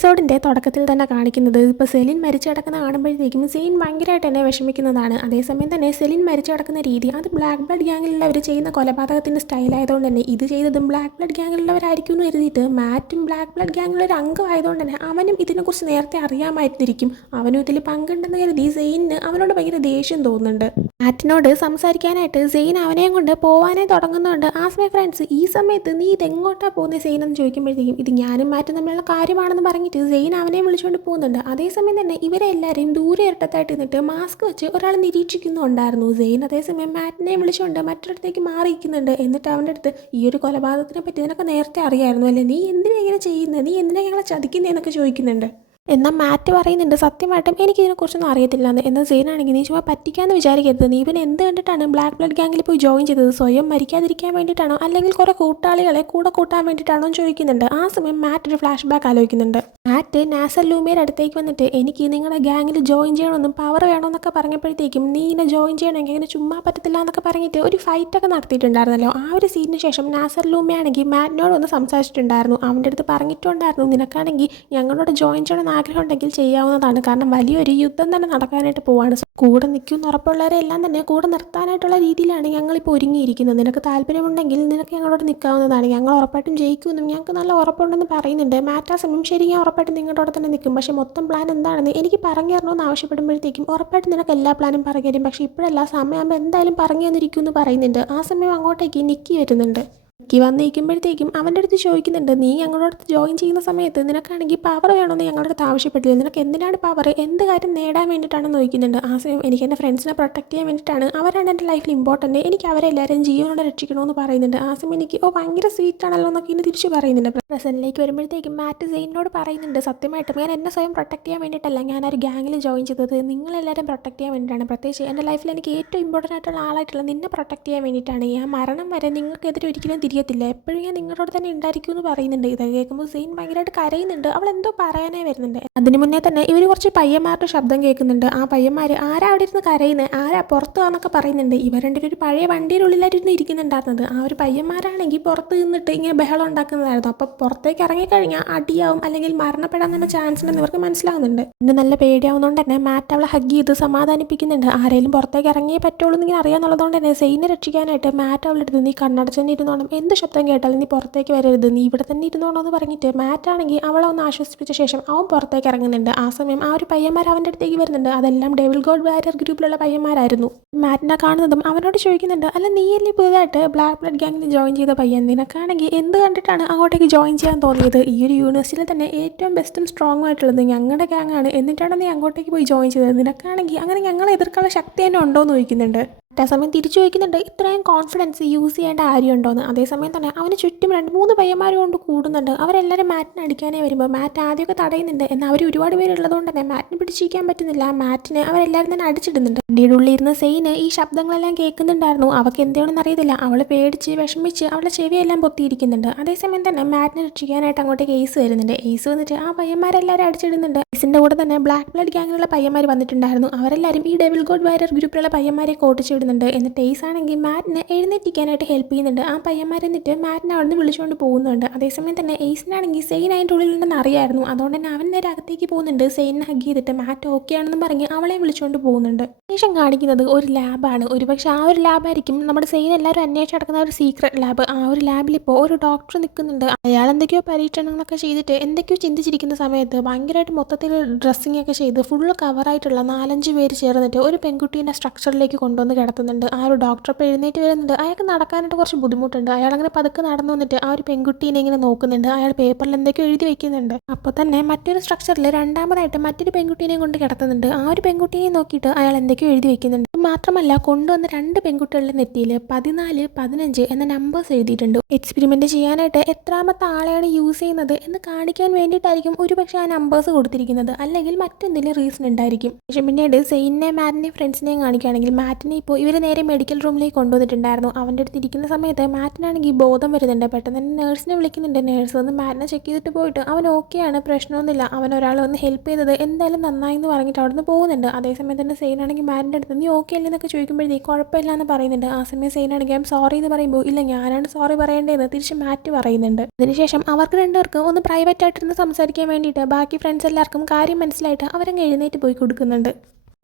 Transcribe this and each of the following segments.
എപ്പിസോഡിൻ്റെ തുടക്കത്തിൽ തന്നെ കാണിക്കുന്നത് ഇപ്പോൾ സെലിൻ മരിച്ചു കിടക്കുന്ന കാണുമ്പോഴത്തേക്കും സെയിൻ ഭയങ്കരമായിട്ട് തന്നെ വിഷമിക്കുന്നതാണ്. അതേസമയം തന്നെ സെലിൻ മരിച്ചു കിടക്കുന്ന രീതി അത് ബ്ലാക്ക് ബ്ലഡ് ഗ്യാങ്ങിലുള്ളവർ ചെയ്യുന്ന കൊലപാതകത്തിൻ്റെ സ്റ്റൈലായതുകൊണ്ട് തന്നെ ഇത് ചെയ്തതും ബ്ലാക്ക് ബ്ലഡ് ഗ്യാങ്ങിലുള്ളവരായിരിക്കും എന്ന് കരുതിയിട്ട് മാറ്റും ബ്ലാക്ക് ബ്ലഡ് ഗ്യാങ്ങിലുള്ള ഒരു അംഗമായതുകൊണ്ട് തന്നെ അവനും ഇതിനെക്കുറിച്ച് നേരത്തെ അറിയാമായിരുന്നിരിക്കും. അവനും ഇതിൽ പങ്കുണ്ടെന്ന് കരുതി സെയിനിന് അവനോട് ഭയങ്കര ദേഷ്യം തോന്നുന്നുണ്ട്. മാറ്റിനോട് സംസാരിക്കാനായിട്ട് സെയിൻ അവനെയും കൊണ്ട് പോവാനേ തുടങ്ങുന്നുണ്ട്. ആ സമയം ഫ്രണ്ട്സ് ഈ സമയത്ത് നീ ഇതെങ്ങോട്ടാണ് പോകുന്നത് സെയിൻ എന്ന് ചോദിക്കുമ്പോഴത്തേക്കും ഇത് ഞാനും മാറ്റും തമ്മിലുള്ള കാര്യമാണെന്ന് പറഞ്ഞിട്ട് സെയിൻ അവനെ വിളിച്ചുകൊണ്ട് പോകുന്നുണ്ട്. അതേസമയം തന്നെ ഇവരെ എല്ലാവരെയും ദൂരെ ഇരട്ടത്തായിട്ട് നിന്നിട്ട് മാസ്ക് വെച്ച് ഒരാൾ നിരീക്ഷിക്കുന്നുണ്ടായിരുന്നു. സെയിൻ അതേസമയം മാറ്റിനെ വിളിച്ചുകൊണ്ട് മറ്റൊരിടത്തേക്ക് മാറിയിരിക്കുന്നുണ്ട്. എന്നിട്ട് അവൻ്റെ അടുത്ത് ഈ ഒരു കൊലപാതകത്തിനെ പറ്റി നിനക്ക് നേരത്തെ അറിയായിരുന്നു അല്ലേ, നീ എന്തിനാ ഇങ്ങനെ ചെയ്യുന്നത്, നീ എന്തിനാ ഞങ്ങളെ ചതിക്കുന്നതെന്നൊക്കെ ചോദിക്കുന്നുണ്ട്. എന്നാൽ മാറ്റ് പറയുന്നുണ്ട് സത്യമായിട്ടും എനിക്കിതിനെക്കുറിച്ചൊന്നും അറിയത്തില്ലെന്ന്. എന്നാൽ സെയിനാണെങ്കിൽ നീ ചുമ്മാ പറ്റിക്കാമെന്ന് വിചാരിക്കരുത്, നീ പിന്നെ എന്ത് കണ്ടിട്ടാണ് ബ്ലാക്ക് ബ്ലഡ് ഗ്യാങ്ങിൽ പോയി ജോയിൻ ചെയ്തത്, സ്വയം മരിക്കാതിരിക്കാൻ വേണ്ടിയിട്ടാണോ അല്ലെങ്കിൽ കുറേ കൂട്ടാളികളെ കൂടെ കൂട്ടാൻ വേണ്ടിയിട്ടാണോ എന്ന് ചോദിക്കുന്നുണ്ട്. ആ സമയം മാറ്റ് ഒരു ഫ്ലാഷ് ബാക്ക് ആലോചിക്കുന്നുണ്ട്. മാറ്റ് നാസർ ലൂമിയുടെ അടുത്തേക്ക് വന്നിട്ട് എനിക്ക് നിങ്ങളുടെ ഗ്യാങ്ങിൽ ജോയിൻ ചെയ്യണമെന്നും പവർ വേണമെന്നൊക്കെ പറഞ്ഞപ്പോഴത്തേക്കും നീ ഇങ്ങനെ ജോയിൻ ചെയ്യണമെങ്കിൽ ഇങ്ങനെ ചുമ്മാ പറ്റത്തില്ല എന്നൊക്കെ പറഞ്ഞിട്ട് ഒരു ഫൈറ്റൊക്കെ നടത്തിയിട്ടുണ്ടായിരുന്നല്ലോ. ആ ഒരു സീനിന് ശേഷം നാസർ ലൂമിയാണെങ്കിൽ മാറ്റിനോട് ഒന്ന് സംസാരിച്ചിട്ടുണ്ടായിരുന്നു. അവൻ്റെ അടുത്ത് പറഞ്ഞിട്ടുണ്ടായിരുന്നു നിനക്കാണെങ്കിൽ ഞങ്ങളോട് ജോയിൻ ചെയ്യണമെന്ന് ആഗ്രഹം ഉണ്ടെങ്കിൽ ചെയ്യാവുന്നതാണ്, കാരണം വലിയൊരു യുദ്ധം തന്നെ നടക്കാനായിട്ട് പോവാണ്. കൂടെ നിൽക്കുമെന്ന് ഉറപ്പുള്ളവരെല്ലാം തന്നെ കൂടെ നിർത്താനായിട്ടുള്ള രീതിയിലാണ് ഞങ്ങളിപ്പോൾ ഒരുങ്ങിയിരിക്കുന്നത്. നിനക്ക് താല്പര്യമുണ്ടെങ്കിൽ നിനക്ക് ഞങ്ങളോട് നിൽക്കാവുന്നതാണ്, ഞങ്ങൾ ഉറപ്പായിട്ടും ജയിക്കുമെന്നും ഞങ്ങൾക്ക് നല്ല ഉറപ്പുണ്ടെന്ന് പറയുന്നുണ്ട്. മാറ്റാ സമയം ശരി ഞാൻ ഉറപ്പായിട്ടും നിങ്ങളുടെ അവിടെ തന്നെ നിൽക്കും, പക്ഷേ മൊത്തം പ്ലാൻ എന്താണെന്ന് എനിക്ക് പറഞ്ഞു തരണമെന്ന് ആവശ്യപ്പെടുമ്പോഴത്തേക്കും ഉറപ്പായിട്ടും നിനക്ക് എല്ലാ പ്ലാനും പറഞ്ഞു തരും, പക്ഷേ ഇപ്പോഴല്ല സമയമാകുമ്പോൾ എന്തായാലും പറഞ്ഞു തന്നിരിക്കുമെന്ന് പറയുന്നുണ്ട്. ആ സമയം അങ്ങോട്ടേക്ക് നിക്കി വരുന്നുണ്ട്. നിക്കി വന്നിരിക്കുമ്പോഴത്തേക്കും അവൻ്റെ അടുത്ത് ചോദിക്കുന്നുണ്ട് നീ ഞങ്ങളോട് ജോയിൻ ചെയ്യുന്ന സമയത്ത് നിനക്കാണെങ്കിൽ പവർ വേണമെന്ന് ഞങ്ങളുടെ അടുത്ത് ആവശ്യപ്പെട്ടില്ല, നിനക്ക് എന്തിനാണ് പവർ, എന്ത് കാര്യം നേടാൻ വേണ്ടിയിട്ടാണെന്ന് ചോദിക്കുന്നുണ്ട്. ആ സമയം എനിക്ക് എൻ്റെ ഫ്രണ്ട്സിനെ പ്രൊട്ടക്ട് ചെയ്യാൻ വേണ്ടിയിട്ടാണ്, അവരാണ് എൻ്റെ ലൈഫിൽ ഇമ്പോർട്ടൻറ്റ്, എനിക്ക് അവരെല്ലാവരും ജീവനോടെ രക്ഷിക്കണമെന്ന് പറയുന്നുണ്ട്. ആ സമയം എനിക്ക് ഭയങ്കര സ്വീറ്റ് ആണല്ലോ എന്നൊക്കെ ഇനി തിരിച്ച് പറയുന്നുണ്ട്. പ്രസൻറ്റിലേക്ക് വരുമ്പോഴത്തേക്കും മാറ്റ് സെയിനോട് പറയുന്നുണ്ട് സത്യമായിട്ടും ഞാൻ എന്നെ സ്വയം പ്രൊട്ടക്ട് ചെയ്യാൻ വേണ്ടിയിട്ടല്ല ഞാൻ ഒരു ഗ്യാങ്ങിൽ ജോയിൻ ചെയ്തത്, നിങ്ങളെല്ലാവരും പ്രൊട്ടക്ട് ചെയ്യാൻ വേണ്ടിയിട്ടാണ്, പ്രത്യേകിച്ച് എൻ്റെ ലൈഫിൽ എനിക്ക് ഏറ്റവും ഇമ്പോർട്ടൻ്റ് ആയിട്ടുള്ള ആളായിട്ടുള്ള നിന്നെ പ്രൊട്ടക്ട് ചെയ്യാൻ വേണ്ടിയിട്ടാണ്, ഞാൻ മരണം വരെ നിങ്ങൾക്കെതിരെ ഒരിക്കലും തിരിയത്തില്ല, എപ്പോഴും ഞാൻ നിങ്ങളോട് തന്നെ ഉണ്ടായിരിക്കും എന്ന് പറയുന്നുണ്ട്. ഇതൊക്കെ കേൾക്കുമ്പോൾ സെയിൻ ഭയങ്കരമായിട്ട് കരയുന്നുണ്ട്. അവൾ എന്തോ പറയാനേ വരുന്നുണ്ട്. അതിന് മുന്നേ തന്നെ ഇവർ കുറച്ച് പയ്യന്മാരുടെ ശബ്ദം കേൾക്കുന്നുണ്ട്. ആ പയ്യന്മാർ ആരാ അവിടെ ഇരുന്ന് കരയുന്നത്, ആരാ പുറത്ത് വന്നൊക്കെ പറയുന്നുണ്ട്. ഇവർ രണ്ടുപേരും ഒരു പഴയ വണ്ടിയുടെ ഉള്ളിലായിരുന്നു ഇരിക്കുന്നുണ്ടായിരുന്നത്. ആ ഒരു പയ്യന്മാരാണെങ്കിൽ പുറത്ത് നിന്നിട്ട് ഇങ്ങനെ ബഹളം ഉണ്ടാക്കുന്നതായിരുന്നു. അപ്പോൾ പുറത്തേക്ക് ഇറങ്ങിക്കഴിഞ്ഞാൽ അടിയാവും അല്ലെങ്കിൽ മരണപ്പെടാൻ തന്നെ ചാൻസ് ഉണ്ടെന്ന് ഇവർക്ക് മനസ്സിലാവുന്നുണ്ട്. ഇന്ന് നല്ല പേടിയാവുന്നതുകൊണ്ട് തന്നെ മാറ്റ് അവളെ ഹഗ് ചെയ്ത് സമാധാനിപ്പിക്കുന്നുണ്ട്. ആരെങ്കിലും പുറത്തേക്ക് ഇറങ്ങിയേ പറ്റുള്ളൂ എന്നിങ്ങനെ അറിയാന്നുള്ളതുകൊണ്ട് തന്നെ സെയിനെ രക്ഷിക്കാനായിട്ട് മാറ്റ് അവളുടെ അടുത്ത് നീ കണ്ണടച്ചെന്നെ ഇരുന്നോണം, എന്ത് ശബ്ദം കേട്ടാലും നീ പുറത്തേക്ക് വരരുത്, നീ ഇവിടെ തന്നെ ഇരുന്നോണോ എന്ന് പറഞ്ഞിട്ട് മാറ്റാണെങ്കിൽ അവളെ ഒന്ന് ആശ്വസിപ്പിച്ച ശേഷം അവൻ പുറത്തേക്ക് ഇറങ്ങുന്നുണ്ട്. ആ സമയം ആ ഒരു പയ്യന്മാർ അവൻ്റെ അടുത്തേക്ക് വരുന്നുണ്ട്. അതെല്ലാം ഡെവിൾ ഗോഡ് വാരിയർ ഗ്രൂപ്പിലുള്ള പയ്യന്മാരായിരുന്നു. മാറ്റിനെ കാണുന്നതും അവനോട് ചോദിക്കുന്നുണ്ട് അല്ല നീയല്ലേ പുതുതായിട്ട് ബ്ലാക്ക് ബ്ലഡ് ഗ്യാങ്ങിൽ ജോയിൻ ചെയ്ത പയ്യൻ, നിനക്കാണെങ്കിൽ എന്ത് കണ്ടിട്ടാണ് അങ്ങോട്ടേക്ക് ജോയിൻ ചെയ്യാൻ തോന്നിയത്, ഈ ഒരു യൂണിവേഴ്സിറ്റിയിൽ തന്നെ ഏറ്റവും ബെസ്റ്റും സ്ട്രോങ് ആയിട്ടുള്ളത് ഞങ്ങളുടെ ഗ്യാങ്ങാണ്, എന്നിട്ടാണ് നീ അങ്ങോട്ടേക്ക് പോയി ജോയിൻ ചെയ്തത്, നിനക്കാണെങ്കിൽ അങ്ങനെ ഞങ്ങളെ എതിർക്കാനുള്ള ശക്തി തന്നെ ഉണ്ടോ എന്ന് ചോദിക്കുന്നുണ്ട്. ആ സമയം തിരിച്ചു ചോദിക്കുന്നുണ്ട് ഇത്രയും കോൺഫിഡൻസ് യൂസ് ചെയ്യേണ്ട കാര്യമുണ്ടോയെന്ന്. അതേസമയം തന്നെ അവന് ചുറ്റും 2-3 പയ്യന്മാർ കൊണ്ട് കൂടുന്നുണ്ട്. അവരെല്ലാവരും മാറ്റിനെ അടിക്കാനേ വരുമ്പോൾ മാറ്റ് ആദ്യമൊക്കെ തടയുന്നുണ്ട്. എന്നാൽ അവർ ഒരുപാട് പേരുള്ളതുകൊണ്ട് തന്നെ മാറ്റിന് പിടിച്ചിരിക്കാൻ പറ്റുന്നില്ല. മാറ്റിനെ അവരെല്ലാവരും തന്നെ അടിച്ചിടുന്നുണ്ട്. വണ്ടിയുടെ ഉള്ളിലിരുന്ന് സെയിന് ഈ ശബ്ദങ്ങളെല്ലാം കേൾക്കുന്നുണ്ടായിരുന്നു. അവൾക്ക് എന്താണെന്ന് അറിയത്തില്ല, അവൾ പേടിച്ച് വിഷമിച്ച് അവളുടെ ചെവിയെല്ലാം പൊത്തിയിരിക്കുന്നുണ്ട്. അതേസമയം തന്നെ മാറ്റിനെ രക്ഷിക്കാനായിട്ട് അങ്ങോട്ടേക്ക് എയ്സ് വരുന്നുണ്ട്. എയ്സ് വന്നിട്ട് ആ പയ്യന്മാരെല്ലാവരും അടിച്ചിടുന്നുണ്ട്. എയ്സിൻ്റെ കൂടെ തന്നെ ബ്ലാക്ക് ബ്ലഡ് ഗ്യാങ്ങിലുള്ള പയ്യന്മാർ വന്നിട്ടുണ്ടായിരുന്നു. അവരെല്ലാവരും ഈ ഡെവിൾ ഗോഡ് വാരിയർ ഗ്രൂപ്പിലുള്ള പയ്യന്മാരെ കോട്ടിച്ചിടുന്നുണ്ട്. എന്നിട്ട് എയ്സ് ആണെങ്കിൽ മാറ്റിനെ എഴുന്നേറ്റിക്കാനായിട്ട് ഹെൽപ്പ് ചെയ്യുന്നുണ്ട്. ആ പയ്യന്മാർ എന്നിട്ട് മാറ്റിനെ അവിടെ നിന്ന് വിളിച്ചുകൊണ്ട് പോകുന്നുണ്ട്. അതേസമയം തന്നെ എയ്സിനാണെങ്കിൽ സെയിൻ അതിൻ്റെ ഉള്ളിലുണ്ടെന്ന് അറിയായിരുന്നു. അതുകൊണ്ട് തന്നെ അവൻ നേരെ അകത്തേക്ക് പോകുന്നുണ്ട്. സെയിനെ ഹഗ് ചെയ്തിട്ട് മാറ്റ് ഓക്കെ ആണെന്ന് പറഞ്ഞ് അവളെ വിളിച്ചുകൊണ്ട് പോകുന്നുണ്ട്. ശേഷം കാണിക്കുന്നത് ഒരു ലാബാണ്. ഒരുപക്ഷെ ആ ഒരു ലാബായിരിക്കും നമ്മുടെ സെയിൻ എല്ലാവരും അന്വേഷിച്ച് നടക്കുന്ന ഒരു സീക്രട്ട് ലാബ്. ആ ഒരു ലാബിൽ ഇപ്പോൾ ഒരു ഡോക്ടർ നിൽക്കുന്നുണ്ട്. അയാൾ എന്തൊക്കെയോ പരീക്ഷണങ്ങളൊക്കെ ചെയ്തിട്ട് എന്തൊക്കെയോ ചിന്തിച്ചിരിക്കുന്ന സമയത്ത് ഭയങ്കരമായിട്ട് മൊത്തത്തിൽ ഡ്രസ്സിംഗ് ഒക്കെ ചെയ്ത് ഫുള്ള് കവറായിട്ടുള്ള 4-5 പേര് ചേർന്നിട്ട് ഒരു പെൺകുട്ടീൻ്റെ സ്ട്രക്ചറിലേക്ക് കൊണ്ടുവന്ന് കിടത്തുന്നുണ്ട്. ആ ഒരു ഡോക്ടർ ഇപ്പോൾ എഴുന്നേറ്റ് വരുന്നുണ്ട്. അയാൾക്ക് നടക്കാനായിട്ട് കുറച്ച് ബുദ്ധിമുട്ടുണ്ട്. അയാൾ അങ്ങനെ പതുക്കെ നടന്നു വന്നിട്ട് ആ ഒരു പെൺകുട്ടീനെ ഇങ്ങനെ നോക്കുന്നുണ്ട്. അയാൾ പേപ്പറിൽ എന്തൊക്കെയോ എഴുതി വെക്കുന്നുണ്ട്. അപ്പോൾ തന്നെ മറ്റൊരു സ്ട്രക്ചറിൽ രണ്ടാമതായിട്ട് മറ്റൊരു പെൺകുട്ടീനെ കൊണ്ട് കിടത്തുന്നുണ്ട്. ആ ഒരു പെൺകുട്ടീനെ നോക്കിയിട്ട് അയാൾ എന്തൊക്കെയോ എഴുതി വെക്കുന്നുണ്ട്. മാത്രമല്ല കൊണ്ടുവന്ന 2 പെൺകുട്ടികളുടെ നെറ്റിയിൽ 14, 15 എന്ന നമ്പേഴ്സ് എഴുതിയിട്ടുണ്ട്. എക്സ്പെരിമെന്റ് ചെയ്യാനായിട്ട് എത്രാമത്തെ ആളെയാണ് യൂസ് ചെയ്യുന്നത് എന്ന് കാണിക്കാൻ വേണ്ടിയിട്ടായിരിക്കും ഒരുപക്ഷെ ആ നമ്പേഴ്സ് കൊടുത്തിരിക്കുന്നത്, അല്ലെങ്കിൽ മറ്റെന്തെങ്കിലും റീസൺ ഉണ്ടായിരിക്കും. പക്ഷെ പിന്നീട് സെയിനെ മാറ്റിനെയും ഫ്രണ്ട്സിനെയും കാണിക്കുകയാണെങ്കിൽ മാറ്റിനെ ഇപ്പോൾ ഇവർ നേരെ മെഡിക്കൽ റൂമിലേക്ക് കൊണ്ടുവന്നിട്ടുണ്ടായിരുന്നു. അവൻ്റെ അടുത്ത് ഇരിക്കുന്ന സമയത്ത് മാറ്റിനാണെങ്കിൽ ബോധം വരുന്നുണ്ട്. പെട്ടെന്ന് തന്നെ നേഴ്സിനെ വിളിക്കുന്നുണ്ട്. നേഴ്സ് വന്ന് മാറ്റിനെ ചെക്ക് ചെയ്തിട്ട് പോയിട്ട് അവൻ ഓക്കെയാണ്, പ്രശ്നമൊന്നുമില്ല, അവൻ ഒരാൾ വന്ന് ഹെൽപ്പ് ചെയ്തത് എന്തായാലും നന്നായി എന്ന് പറഞ്ഞിട്ട് അവിടെ നിന്ന് പോകുന്നുണ്ട്. അതേസമയം തന്നെ സെയിനാണെങ്കിൽ മാറ്റിൻ്റെ അടുത്ത് നീ ഓക്കെ അല്ലേ എന്നൊക്കെ ചോദിക്കുമ്പോഴത്തേക്ക് കുഴപ്പമില്ല എന്ന് പറയുന്നുണ്ട്. ആ സമയം സെയിനാണെങ്കിൽ ഐ എം സോറി എന്ന് പറയുമ്പോൾ ഇല്ല ഞാനാണ് സോറി പറയേണ്ടതെന്ന് തിരിച്ച് മാറ്റ് പറയുന്നുണ്ട്. അതിനുശേഷം അവർക്ക് രണ്ടുപേർക്ക് ഒന്ന് പ്രൈവറ്റ് ആയിട്ടിരുന്ന് സംസാരിക്കാൻ വേണ്ടിയിട്ട് ബാക്കി ഫ്രണ്ട്സ് എല്ലാവർക്കും കാര്യം മനസ്സിലായിട്ട് അവരങ്ങ് എഴുന്നേറ്റ് പോയി കൊടുക്കുന്നുണ്ട്.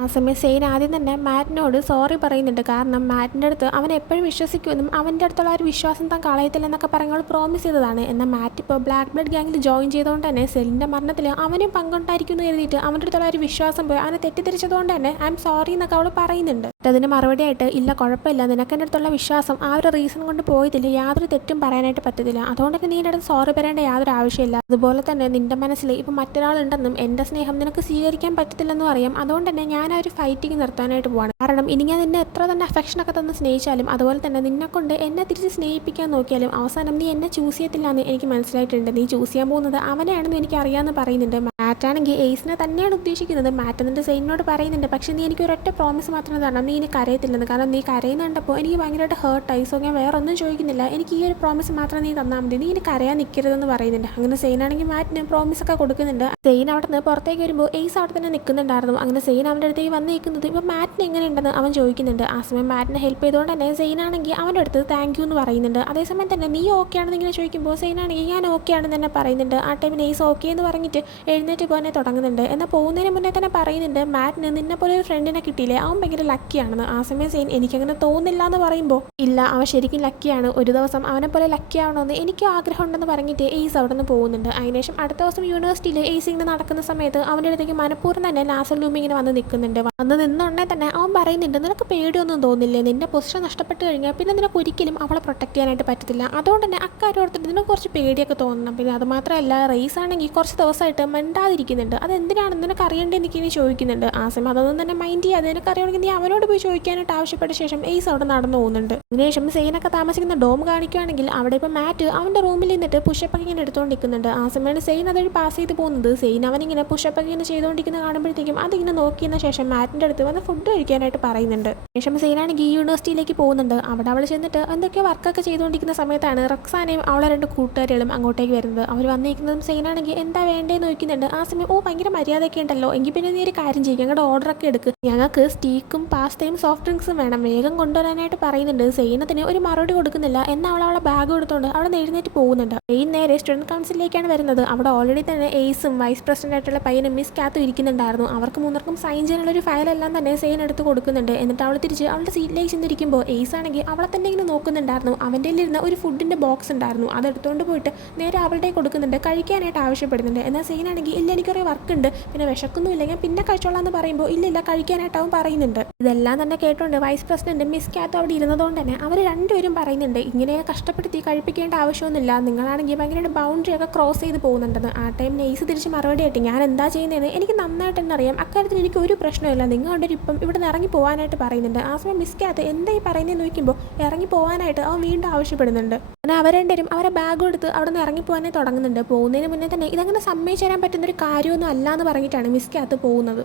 ആ സമയം സെയിൻ ആദ്യം തന്നെ മാറ്റിനോട് സോറി പറയുന്നുണ്ട്. കാരണം മാറ്റിൻ്റെ അടുത്ത് അവൻ എപ്പോഴും വിശ്വസിക്കുമെന്നും അവൻ്റെ അടുത്തുള്ള ഒരു വിശ്വാസം താൻ കളയത്തില്ലെന്നൊക്കെ പറഞ്ഞ് പ്രോമിസ് ചെയ്തതാണ്. എന്നാൽ മാറ്റ് ഇപ്പോൾ ബ്ലാക്ക് ബ്ലഡ് ഗ്യാങ്ങിൽ ജോയിൻ ചെയ്തുകൊണ്ട് തന്നെ സെലിൻ്റെ മരണത്തിൽ അവനും പങ്കുണ്ടായിരിക്കും എന്ന് കരുതിയിട്ട് അവൻ്റെ അടുത്തുള്ള ഒരു വിശ്വാസം പോയി അവനെ തെറ്റിദ്ധരിച്ചതുകൊണ്ട് തന്നെ ഐ എം സോറി എന്നൊക്കെ അവൾ പറയുന്നുണ്ട്. അതിന് മറുപടിയായിട്ട് ഇല്ല കുഴപ്പമില്ല, നിനക്ക് എൻ്റെ അടുത്തുള്ള വിശ്വാസം ആ ഒരു റീസൺ കൊണ്ട് പോയതില്ല, യാതൊരു തെറ്റും പറയാനായിട്ട് പറ്റത്തില്ല, അതുകൊണ്ട് തന്നെ നിൻ്റെ അടുത്ത് സോറി പറയേണ്ട യാതൊരു ആവശ്യമില്ല. അതുപോലെ തന്നെ നിൻ്റെ മനസ്സിൽ ഇപ്പോൾ മറ്റൊരാളുണ്ടെന്നും എൻ്റെ സ്നേഹം നിനക്ക് സ്വീകരിക്കാൻ പറ്റത്തില്ലെന്നും അറിയാം, അതുകൊണ്ട് തന്നെ ഞാൻ ആ ഒരു ഫൈറ്റിങ് നിർത്താനായിട്ട് പോവാണ്. കാരണം ഇനി ഞാൻ നിന്നെ എത്ര തന്നെ അഫെക്ഷനൊക്കെ തന്ന് സ്നേഹിച്ചാലും അതുപോലെ തന്നെ നിന്നെ കൊണ്ട് എന്നെ തിരിച്ച് സ്നേഹിപ്പിക്കാൻ നോക്കിയാലും അവസാനം നീ എന്നെ ചൂസ് ചെയ്യത്തില്ല എന്ന് എനിക്ക് മനസ്സിലായിട്ടുണ്ട്. നീ ചൂസ് ചെയ്യാൻ പോകുന്നത് അവനെയാണെന്ന് എനിക്ക് അറിയാമെന്ന് പറയുന്നുണ്ട്. മാറ്റാണെങ്കിൽ എയ്സിനെ തന്നെയാണ് ഉദ്ദേശിക്കുന്നത്. മാറ്റ് എന്നിട്ട് സെയിനോട് പറയുന്നുണ്ട് പക്ഷേ നീ എനിക്ക് ഒരൊറ്റ പ്രോമിസ് മാത്രം തരണം, നീ ഇനി കരയത്തില്ലെന്ന്. കാരണം നീ കരയുന്ന കണ്ടപ്പോൾ എനിക്ക് ഭയങ്കരമായിട്ട് ഹേർട്ടായി. സോ ഞാൻ വേറെ ഒന്നും ചോദിക്കുന്നില്ല, എനിക്ക് ഈ ഒരു പ്രോമിസ് മാത്രം നീ തന്നാൽ മതി, നീ ഇനി കരയാൻ നിൽക്കരുതെന്ന് പറയുന്നുണ്ട്. അങ്ങനെ സെയിനാണെങ്കിൽ മാറ്റിന് പ്രോമിസ് ഒക്കെ കൊടുക്കുന്നുണ്ട്. സെയിൻ അവിടെ നിന്ന് പുറത്തേക്ക് വരുമ്പോൾ എയ്സ് അവിടെ തന്നെ നിൽക്കുന്നുണ്ടായിരുന്നു. അങ്ങനെ സെയിൻ അവൻ്റെ അടുത്തേക്ക് വന്ന് നിൽക്കുന്നത് ഇപ്പോൾ മാറ്റിന് എങ്ങനെയുണ്ടെന്ന് അവൻ ചോദിക്കുന്നുണ്ട്. ആ സമയം മാറ്റിനെ ഹെൽപ്പ് ചെയ്തുകൊണ്ട് തന്നെ സെയിനാണെങ്കിൽ അവൻ്റെ അടുത്ത് താങ്ക് യു എന്ന് പറയുന്നുണ്ട്. അതേസമയം തന്നെ നീ ഓക്കെ ആണെന്ന് ഇങ്ങനെ ചോദിക്കുമ്പോൾ സെയിനാണെങ്കിൽ ഞാൻ ഓക്കെ ആണെന്ന് തന്നെ പറയുന്നുണ്ട്. ആ ടൈമിൽ എയ്സ് ഓക്കെ എന്ന് പറഞ്ഞിട്ട് എഴുന്നേറ്റ് പോകാനേ തുടങ്ങുന്നുണ്ട്. എന്നാൽ പോകുന്നതിന് മുന്നേ തന്നെ പറയുന്നുണ്ട് മാറ്റിന് നിന്നെ പോലെ ഒരു ഫ്രണ്ടിനെ കിട്ടിയില്ലേ, അവൻ ഭയങ്കര ലക്കിയാണെന്ന്. ആ സമയം സെയിൻ എനിക്കങ്ങനെ തോന്നുന്നില്ല എന്ന് പറയുമ്പോൾ ഇല്ല അവൻ ശരിക്കും ലക്കിയാണ്, ഒരു ദിവസം അവനെ പോലെ ലക്കി ആവണമെന്ന് എനിക്കും ആഗ്രഹം ഉണ്ടെന്ന് പറഞ്ഞിട്ട് എയ്സ് അവിടെ നിന്ന് പോകുന്നുണ്ട്. അതിനുശേഷം അടുത്ത ദിവസം യൂണിവേഴ്സിറ്റിയിൽ എയ്സ് ഇങ്ങനെ നടക്കുന്ന സമയത്ത് അവൻ്റെ അടുത്തേക്ക് മനഃപൂർവ്വം തന്നെ ലാസർ ലൂമി ഇങ്ങനെ വന്ന് നിൽക്കുന്നുണ്ട്. വന്ന് നിന്നുടനെ തന്നെ അവൻ പറയുന്നുണ്ട് നിനക്ക് പേടിയൊന്നും തോന്നില്ലേ, നിന്റെ പൊസിഷൻ നഷ്ടപ്പെട്ട് കഴിഞ്ഞാൽ പിന്നെ നിനക്ക് ഒരിക്കലും അവളെ പ്രൊട്ടക്ട് ചെയ്യാനായിട്ട് പറ്റത്തില്ല, അതുകൊണ്ട് തന്നെ അക്കാര്യം ഓർത്തിട്ട് നിനക്ക് കുറച്ച് പേടിയൊക്കെ തോന്നണം. പിന്നെ അത് മാത്രമല്ല റേസ് ആണെങ്കിൽ കുറച്ച് ദിവസമായിട്ട് മിണ്ടാതിരിക്കുന്നുണ്ട്, അതെന്തിനാണെന്ന് നിനക്ക് അറിയേണ്ടത് എനിക്കിനി ചോദിക്കുന്നുണ്ട്. ആ സമയം അതൊന്നും തന്നെ മൈൻഡ് ചെയ്യാതെ നിനക്ക് അറിയണമെങ്കിൽ നീ അവനോട് പോയി ചോദിക്കാനായിട്ട് ആവശ്യപ്പെട്ട ശേഷം എയ്സ് അവിടെ നടന്നു പോകുന്നുണ്ട്. അതിനുശേഷം സെയിനൊക്കെ താമസിക്കുന്ന ഡോം കാണിക്കുകയാണെങ്കിൽ അവിടെ ഇപ്പോൾ മാറ്റ് അവൻ്റെ റൂമിൽ നിന്നിട്ട് പുഷപ്പൊക്കെ ഇങ്ങനെ എടുത്തുകൊണ്ടിരിക്കുന്നുണ്ട്. ആ സമയമാണ് സെയിൻ അതൊരു പാസ് ചെയ്ത് പോകുന്നത്. സെയിൻ അവനിങ്ങനെ പുഷപ്പൊക്കെ ഇങ്ങനെ ചെയ്തുകൊണ്ടിരിക്കുന്ന കാണുമ്പോഴത്തേക്കും അതിങ്ങനെ നോക്കിയതിന് ശേഷം മാറ്റിൻ്റെ അടുത്ത് വന്ന് ഫുഡ് കഴിക്കാനായിട്ട് പറയുന്നുണ്ട്. ശേഷം സെയിനാണെങ്കിൽ ഈ യൂണിവേഴ്സിറ്റിയിലേക്ക് പോകുന്നുണ്ട്. അവിടെ അവൾ ചെന്നിട്ട് എന്തൊക്കെയോ വർക്കൊക്കെ ചെയ്തുകൊണ്ടിരിക്കുന്ന സമയത്താണ് റക്സാനയും അവളെ രണ്ട് കൂട്ടുകാരികളും അങ്ങോട്ടേക്ക് വരുന്നത്. അവർ വന്നിരിക്കുന്നതും സെയിനാണെങ്കിൽ എന്താ വേണ്ടേന്ന് നോക്കുന്നുണ്ട്. ആ സമയം ഓ ഭയങ്കര മര്യാദയൊക്കെ ഉണ്ടല്ലോ, എങ്കിൽ പിന്നെ നീ ഒരു കാര്യം ചെയ്യും, ഞങ്ങളുടെ ഓർഡറൊക്കെ എടുക്ക്, ഞങ്ങൾക്ക് സ്റ്റീക്കും പാസ്തയും സോഫ്റ്റ് ഡ്രിങ്ക്സും വേണം, വേഗം കൊണ്ടുവരാനായിട്ട് പറയുന്നുണ്ട്. സെയിനത്തിന് ഒരു മറുപടി കൊടുക്കുന്നില്ല. എന്നാൽ അവളെ ബാഗ് കൊടുത്തുകൊണ്ട് അവിടെ നിന്ന് എഴുന്നേറ്റ് പോകുന്നുണ്ട്. സെയിൻ നേരെ സ്റ്റുഡൻറ് കൗൺസിലിലേക്കാണ് വരുന്നത്. അവിടെ ഓൾറെഡി തന്നെ എയ്സും വൈസ് പ്രസിഡന്റ് ആയിട്ടുള്ള പയ്യനും മിസ് കാത്തും ഇരിക്കുന്നുണ്ടായിരുന്നു. അവർക്ക് മൂന്നർക്കും സൈൻ ചെയ്യാനുള്ള ഒരു ഫയലെല്ലാം തന്നെ സെയിൻ എടുത്ത് കൊടുക്കുന്നുണ്ട്. എന്നിട്ട് അവൾ തിരിച്ച് അവളുടെ സീറ്റിലേക്ക് ചെന്നിരിക്കുമ്പോൾ എയ്സ് ആണെങ്കിൽ അവളെ തന്നെ ഇങ്ങനെ നോക്കുന്നുണ്ടായിരുന്നു. അവൻ്റെ ഇരുന്ന ഒരു ഫുഡിൻ്റെ ബോക്സ് ഉണ്ടായിരുന്നു, അത് എടുത്തുകൊണ്ട് പോയിട്ട് നേരെ അവളുടെ കൊടുക്കുന്നുണ്ട്, കഴിക്കാനായിട്ട് ആവശ്യപ്പെടുന്നുണ്ട്. എന്നാൽ സെയിൻ ആണെങ്കിൽ ഇല്ല എനിക്കൊരു വർക്ക് ഉണ്ട്, പിന്നെ വിശക്കൊന്നുമില്ല, ഞാൻ പിന്നെ കഴിച്ചോളാം എന്ന് പറയുമ്പോൾ ഇല്ല കഴിക്കാനായിട്ട് അവൻ പറയുന്നുണ്ട്. ഇതെല്ലാം തന്നെ കേട്ടോണ്ട് വൈസ് പ്രസിഡന്റ് മിസ് കാത്ത് അവിടെ ഇരുന്നതുകൊണ്ട് തന്നെ അവർ രണ്ടുപേരും പറയുന്നുണ്ട് ഇങ്ങനെ കഷ്ടപ്പെടുത്തി കഴിപ്പിക്കേണ്ട ആവശ്യമൊന്നുമില്ല, നിങ്ങളാണെങ്കിൽ ഭയങ്കര ബൗണ്ടറി ഒക്കെ ക്രോസ് ചെയ്ത് പോകുന്നുണ്ടെന്ന്. ആ ടൈം നെയ്സ് തിരിച്ച് മറുപടി ആയിട്ട് ഞാൻ എന്താ ചെയ്യുന്നതെന്ന് എനിക്ക് നന്നായിട്ട് തന്നെ അറിയാം, അക്കാര്യത്തിൽ എനിക്ക് ഒരു പ്രശ്നമില്ല, നിങ്ങളുടെ ഇപ്പം ഇവിടെ നിന്ന് ഇറങ്ങി പോകാനായിട്ട് പറയുന്നുണ്ട്. ആ സമയം മിസ് കാത്ത് എന്താ ഈ പറയുന്നതെന്ന് നോക്കുമ്പോൾ ഇറങ്ങി പോകാനായിട്ട് അവൻ വീണ്ടും ആവശ്യപ്പെടുന്നുണ്ട്. അങ്ങനെ അവർ രണ്ടുപേരും അവരെ ബാഗ് എടുത്ത് അവിടെ നിന്ന് ഇറങ്ങി പോകാനേ തുടങ്ങുന്നുണ്ട്. പോകുന്നതിന് മുന്നേ തന്നെ ഇതങ്ങനെ സമ്മതിച്ചു തരാൻ പറ്റുന്നൊരു കാര്യമൊന്നും അല്ല എന്ന് പറഞ്ഞിട്ടാണ് മിസ് കാത്ത് പോകുന്നത്.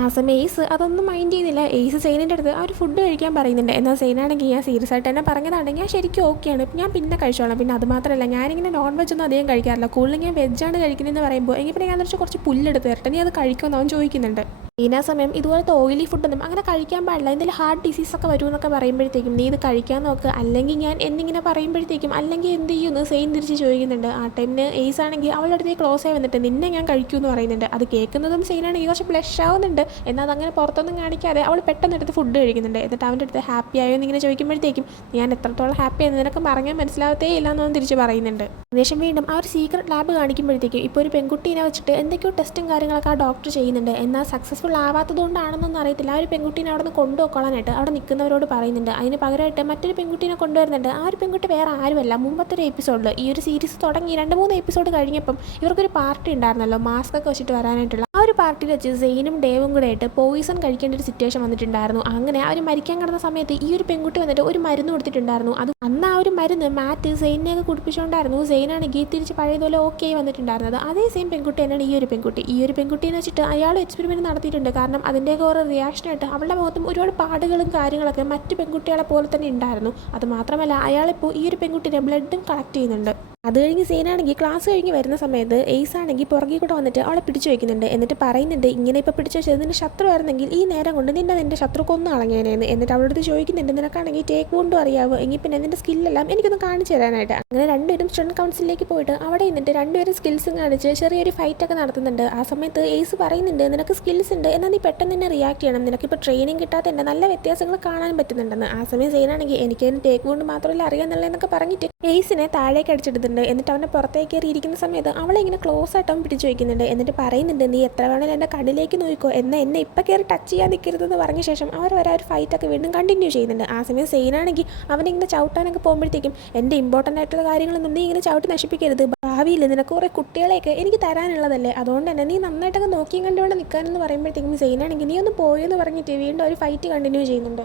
ആ സമയം എയ്സ് അതൊന്നും മൈൻഡ് ചെയ്യുന്നില്ല. എയ്സ് സെയിനിൻ്റെ അടുത്ത് അവർ ഫുഡ് കഴിക്കാൻ പറയുന്നുണ്ട്. എന്നാൽ സെയിനാണെങ്കിൽ ഞാൻ സീരിയസ് ആയിട്ട് തന്നെ പറഞ്ഞതാണ്, ഞാൻ ശരിക്കും ഓക്കെയാണ്, ഞാൻ പിന്നെ കഴിച്ചോളാം, പിന്നെ അത് മാത്രമല്ല ഞാനിങ്ങനെ നോൺ വെജ് ഒന്നും അധികം കഴിക്കാറില്ല, കൂടുതലും ഞാൻ വെജാണ് കഴിക്കുന്നതെന്ന് പറയുമ്പോൾ എങ്കിൽ പിന്നെ ഞാൻ കുറച്ച് പുല്ലെടുത്ത് തരട്ടെ, നീ അത് കഴിക്കുമെന്ന് അവൻ ചോദിക്കുന്നുണ്ട്. ഈ സമയം ഇതുപോലത്തെ ഓയിലി ഫുഡൊന്നും അങ്ങനെ കഴിക്കാൻ പാടില്ല, എന്തെങ്കിലും ഹാർട്ട് ഡിസീസൊക്കെ വരുമെന്നൊക്കെ പറയുമ്പോഴത്തേക്കും നീ ഇത് കഴിക്കാൻ നോക്ക്, അല്ലെങ്കിൽ ഞാൻ എന്നിങ്ങനെ പറയുമ്പോഴത്തേക്കും അല്ലെങ്കിൽ എന്ത് ചെയ്യുമെന്ന് സെയിൻ തിരിച്ച് ചോദിക്കുന്നുണ്ട്. ആ ടൈമിന് എയ്സ് ആണെങ്കിൽ അവളുടെ അടുത്തേക്ക് ക്ലോസ് ആയി വന്നിട്ട് നിന്നെ ഞാൻ കഴിക്കുമെന്ന് പറയുന്നുണ്ട്. അത് കേൾക്കുന്നതും സെയിനാണെങ്കിൽ കുറച്ച് ഫ്ലഷ് ആവുന്നുണ്ട്. എന്നാൽ അതങ്ങനെ പുറത്തൊന്നും കാണിക്കാതെ അവൾ പെട്ടെന്ന് എടുത്ത് ഫുഡ് കഴിക്കുന്നുണ്ട്. എന്നിട്ട് അവൻ്റെ അടുത്ത് ഹാപ്പി ആയോ എന്നിങ്ങനെ ചോദിക്കുമ്പോഴത്തേക്കും ഞാൻ എത്രത്തോളം ഹാപ്പി ആയെന്ന് നിനക്ക് പറഞ്ഞാൽ മനസ്സിലാവത്തേ ഇല്ല എന്നവൻ തിരിച്ച് പറയുന്നുണ്ട്. ശേഷം വീണ്ടും ആ ഒരു സീക്രട്ട് ലാബ് കാണിക്കുമ്പോഴത്തേക്കും ഇപ്പോൾ ഒരു പെൺകുട്ടീനെ വെച്ചിട്ട് എന്തൊക്കെയോ ടെസ്റ്റും കാര്യങ്ങളൊക്കെ ആ ഡോക്ടർ ചെയ്യുന്നുണ്ട്. എന്നാൽ സക്സസ്ഫുൾ ആവാത്തതുകൊണ്ടാണെന്നൊന്നും അറിയത്തില്ല, ആ ഒരു പെൺകുട്ടീനെ അവിടെ നിന്ന് കൊണ്ടുപോയിക്കോളാനായിട്ട് അവിടെ നിൽക്കുന്നവരോട് പറയുന്നുണ്ട്. അതിന് പകരമായിട്ട് മറ്റൊരു പെൺകുട്ടീനെ കൊണ്ടുവരുന്നുണ്ട്. ആ ഒരു പെൺകുട്ടി വേറെ ആരുമല്ല, മുമ്പത്തെ ഒരു എപ്പിസോഡിൽ ഈ ഒരു സീരീസ് തുടങ്ങി 2-3 എപ്പിസോഡ് കഴിഞ്ഞപ്പം ഇവർക്കൊരു പാർട്ടി ഉണ്ടായിരുന്നല്ലോ മാസ്ക് ഒക്കെ വെച്ചിട്ട് വരാനായിട്ടുള്ള, ആ ഒരു പാർട്ടിയിൽ വെച്ച് സെയിനും ഡേവും കൂടെ ആയിട്ട് പോയിസൺ കഴിക്കേണ്ട ഒരു സിറ്റുവേഷൻ വന്നിട്ടുണ്ടായിരുന്നു. അങ്ങനെ അവർ മരിക്കാൻ കിടന്ന സമയത്ത് ഈ ഒരു പെൺകുട്ടി വന്നിട്ട് ഒരു മരുന്ന് കൊടുത്തിട്ടുണ്ടായിരുന്നു. അത് അന്ന് ആ ഒരു മരുന്ന് മാറ്റ് സെയിനെയൊക്കെ കുടിപ്പിച്ചുകൊണ്ടായിരുന്നു സെയിനാണെങ്കിൽ തിരിച്ച് പഴയതുപോലെ ഓക്കെ ആയി വന്നിട്ടുണ്ടായിരുന്നത്. അതേ സെയിം പെൺകുട്ടി തന്നെയാണ് ഈ ഒരു പെൺകുട്ടി എന്ന് വെച്ചിട്ട് അയാൾ എക്സ്പെരിമെൻറ്റ് നടത്തിയിട്ടുണ്ട്. കാരണം അതിൻ്റെയൊക്കെ ഓരോ റിയാക്ഷനായിട്ട് അവളുടെ മുഖത്തും ഒരുപാട് പാടുകളും കാര്യങ്ങളൊക്കെ മറ്റ് പെൺകുട്ടികളെ പോലെ തന്നെ ഉണ്ടായിരുന്നു. അത് മാത്രമല്ല അയാളിപ്പോൾ ഈ ഒരു പെൺകുട്ടിയുടെ ബ്ലഡും കളക്ട് ചെയ്യുന്നുണ്ട്. അത് കഴിഞ്ഞ് സെയിനാണെങ്കിൽ ക്ലാസ് കഴിഞ്ഞ് വരുന്ന സമയത്ത് എയ്സ് ആണെങ്കിൽ പുറകെ കൂടെ വന്നിട്ട് അവളെ പിടിച്ചു വയ്ക്കുന്നുണ്ട്. എന്നിട്ട് പറയുന്നുണ്ട്, ഇങ്ങനെ ഇപ്പോൾ പിടിച്ചു വെച്ചത് നിന്റെ ശത്രു ആയിരുന്നെങ്കിൽ ഈ നേരം കൊണ്ട് നിന്റെ ശത്രു കൊന്നു കളഞ്ഞേനെന്ന്. എന്നിട്ട് അവളോട് ചോദിക്കുന്നുണ്ട്, നിനക്കാണെങ്കിൽ ടേക്ക് കൊണ്ടും അറിയാവോ, എങ്കിൽ പിന്നെ നിന്റെ സ്കില്ലെല്ലാം എനിക്കൊന്ന് കാണിച്ചു തരാനായിട്ട്. അങ്ങനെ രണ്ടുപേരും സ്റ്റുഡൻറ് കൗൺസിലിലേക്ക് പോയിട്ട് അവിടെ നിന്നിട്ട് രണ്ടുപേരും സ്കിൽസും കാണിച്ച് ചെറിയൊരു ഫൈറ്റൊക്കെ നടത്തുന്നുണ്ട്. ആ സമയത്ത് എയ്സ് പറയുന്നുണ്ട്, നിനക്ക് സ്കിൽസ് ഉണ്ട്, എന്നാൽ നീ പെട്ടെന്ന് തന്നെ റിയാക്ട് ചെയ്യണം, നിനക്കിപ്പോൾ ട്രെയിനിങ് കിട്ടാത്തതിൻ്റെ നല്ല വ്യത്യാസങ്ങൾ കാണാൻ പറ്റുന്നുണ്ടെന്ന്. ആ സമയം സെയിനാണെങ്കിൽ എനിക്ക് ടേക്ക് കൊണ്ട് മാത്രമല്ല അറിയാമെന്നുള്ളതെന്നൊക്കെ പറഞ്ഞിട്ട് എയ്സിനെ താഴേക്ക് അടിച്ചെടുത്തിട്ടുണ്ട്. എന്നിട്ട് അവൻ്റെ പുറത്തേക്ക് കയറി ഇരിക്കുന്ന സമയത്ത് അവളെ ഇങ്ങനെ ക്ലോസ് ആയിട്ട് അവൻ പിടിച്ചു വയ്ക്കുന്നുണ്ട്. എന്നിട്ട് പറയുന്നുണ്ട്, നീ എത്ര വേണമെങ്കിലും എൻ്റെ കണ്ണിലേക്ക് നോക്കിക്കോ, എന്നാൽ എന്നെ ഇപ്പം കയറി ടച്ച് ചെയ്യാൻ നിൽക്കരുതെന്ന് പറഞ്ഞ ശേഷം അവർ വരെ ഒരു ഫൈറ്റൊക്കെ വീണ്ടും കണ്ടിന്യൂ ചെയ്യുന്നുണ്ട്. ആ സമയം സെയിനാണെങ്കിൽ അവനിങ്ങനെ ചവിട്ടാനൊക്കെ പോകുമ്പോഴത്തേക്കും എൻ്റെ ഇമ്പോർട്ടൻ്റ് ആയിട്ടുള്ള കാര്യങ്ങളൊന്നും നീ ഇങ്ങനെ ചവിട്ടി നശിപ്പിക്കരുത്, ഭാവിയിൽ നിനക്ക് കുറേ കുട്ടികളെയൊക്കെ എനിക്ക് തരാനുള്ളതല്ലേ, അതുകൊണ്ട് തന്നെ നീ നന്നായിട്ടൊക്കെ നോക്കിയും കണ്ടുകൊണ്ട് നിൽക്കാനെന്ന് പറയുമ്പോഴത്തേക്കും സെയിനാണെങ്കിൽ നീ ഒന്ന് പോയെന്ന് പറഞ്ഞിട്ട് വീണ്ടും ഒരു ഫൈറ്റ് കണ്ടിന്യൂ ചെയ്യുന്നുണ്ട്.